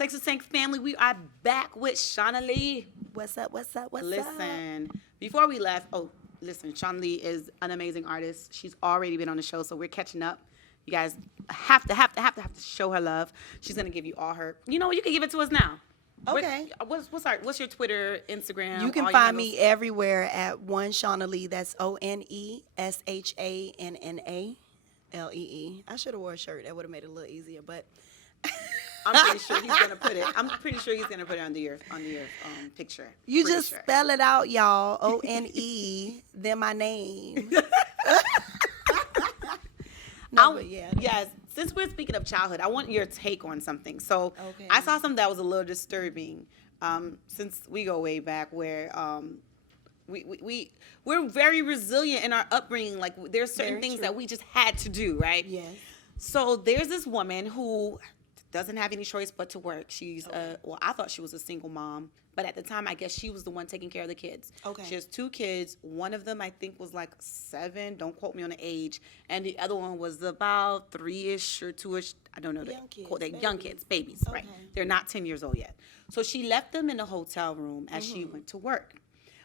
Sex with Sank family, we are back with Shanna Lee. What's up? Listen, before we left, Shanna Lee is an amazing artist. She's already been on the show, so we're catching up. You guys have to show her love. She's gonna give you all her. You know what? You can give it to us now. Okay. What's your Twitter, Instagram? You can find me everywhere at one Shanna Lee. That's ONESHANNA LEE. I should have wore a shirt. That would have made it a little easier, but I'm pretty sure he's gonna put it. Under your picture. You just spell it out, y'all. ONE, then my name. Yes. Since we're speaking of childhood, I want your take on something. So I saw something that was a little disturbing. Since we go way back, where we're very resilient in our upbringing. Like there's certain things that we just had to do, right? Yes. So there's this woman who doesn't have any choice but to work. She's I thought she was a single mom, but at the time I guess she was the one taking care of the kids. Okay. She has 2 kids. One of them I think was like 7. Don't quote me on the age. And the other one was about 3-ish or 2-ish. I don't know. Young kids, babies, right? They're not 10 years old yet. So she left them in a hotel room as she went to work.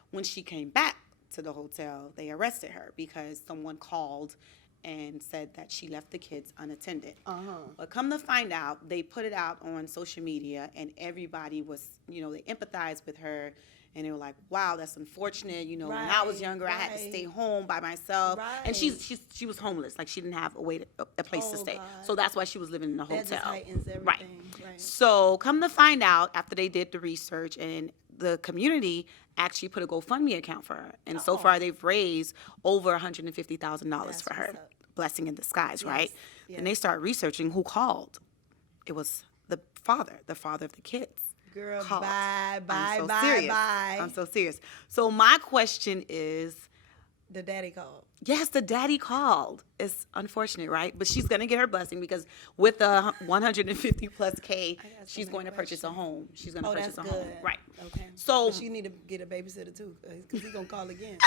When she came back to the hotel, they arrested her because someone called and said that she left the kids unattended. But come to find out, they put it out on social media, and everybody was, they empathized with her, and they were like, "Wow, that's unfortunate. When I was younger, I had to stay home by myself." And she was homeless, like she didn't have a place to stay, so that's why she was living in a hotel. That just heightens everything. Right. So come to find out, after they did the research, and the community actually put a GoFundMe account for her, and so far they've raised over $150,000 for her. Blessing in disguise, right? Yes. And they start researching who called. It was the father of the kids. Girl, called. bye. I'm so serious. So my question is, the daddy called. Yes, the daddy called. It's unfortunate, right? But she's gonna get her blessing because with the 150 plus K, she's going to purchase a home. She's gonna purchase a home, right? Okay. So but she need to get a babysitter too, because he's gonna call again.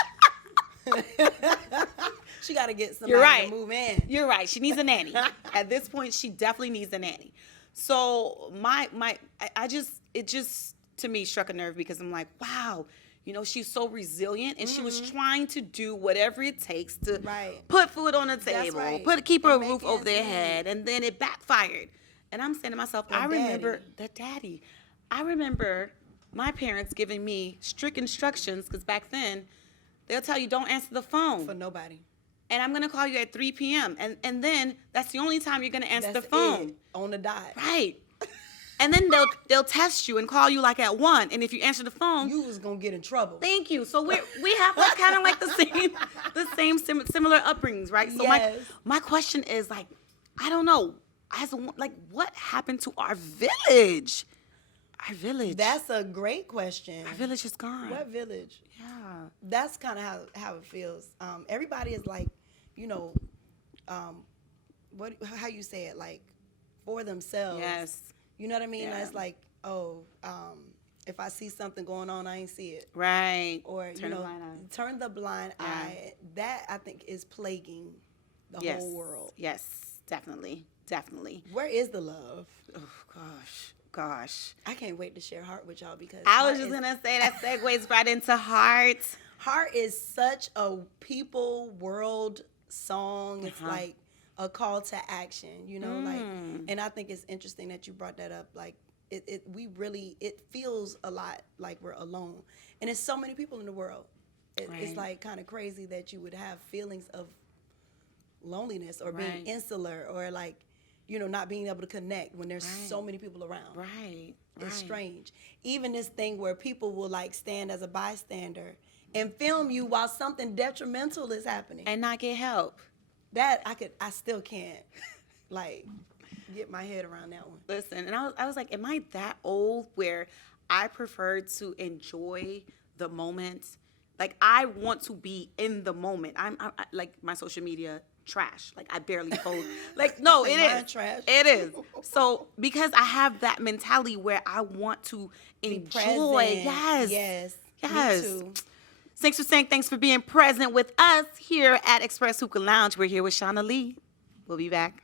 She got to get somebody to move in. You're right. She needs a nanny. At this point, she definitely needs a nanny. So it just to me struck a nerve because I'm like, wow, she's so resilient, and she was trying to do whatever it takes to put food on the table, keep a roof over their head, and then it backfired. And I'm saying to myself, I remember my parents giving me strict instructions, because back then they'll tell you don't answer the phone for nobody. And I'm going to call you at 3 p.m. And then that's the only time you're going to answer the phone. On the dot. Right. And then they'll test you and call you like at 1. And if you answer the phone, you was going to get in trouble. Thank you. So we have like kind of like the same similar upbringings, right? So my question is, like, I don't know, what happened to our village? Our village. That's a great question. Our village is gone. What village? Yeah. That's kind of how it feels. Everybody is like, how you say it, like, for themselves. Yes. You know what I mean? Yeah. It's like, if I see something going on, I ain't see it. Right. Or, turn the blind eye. That, I think, is plaguing the whole world. Yes, definitely. Where is the love? Oh, gosh. I can't wait to share Heart with y'all, because I was just going to say that segues right into Heart. Heart is such a people world song. It's like a call to action, and I think it's interesting that you brought that up. Like it feels a lot like we're alone, and it's so many people in the world. It's like kind of crazy that you would have feelings of loneliness or being insular, or like, not being able to connect when there's so many people around. Right. It's strange. Even this thing where people will like stand as a bystander and film you while something detrimental is happening and not get help. That I still can't like get my head around that one. Listen, and I was like, am I that old where I prefer to enjoy the moment? Like, I want to be in the moment. I like, my social media trash. Like, I barely post. Like, no, it is trash. It is. So because I have that mentality where I want to enjoy. Yes. Me too. Thanks for saying thanks for being present with us here at Express Hookah Lounge. We're here with Shanna Lee. We'll be back.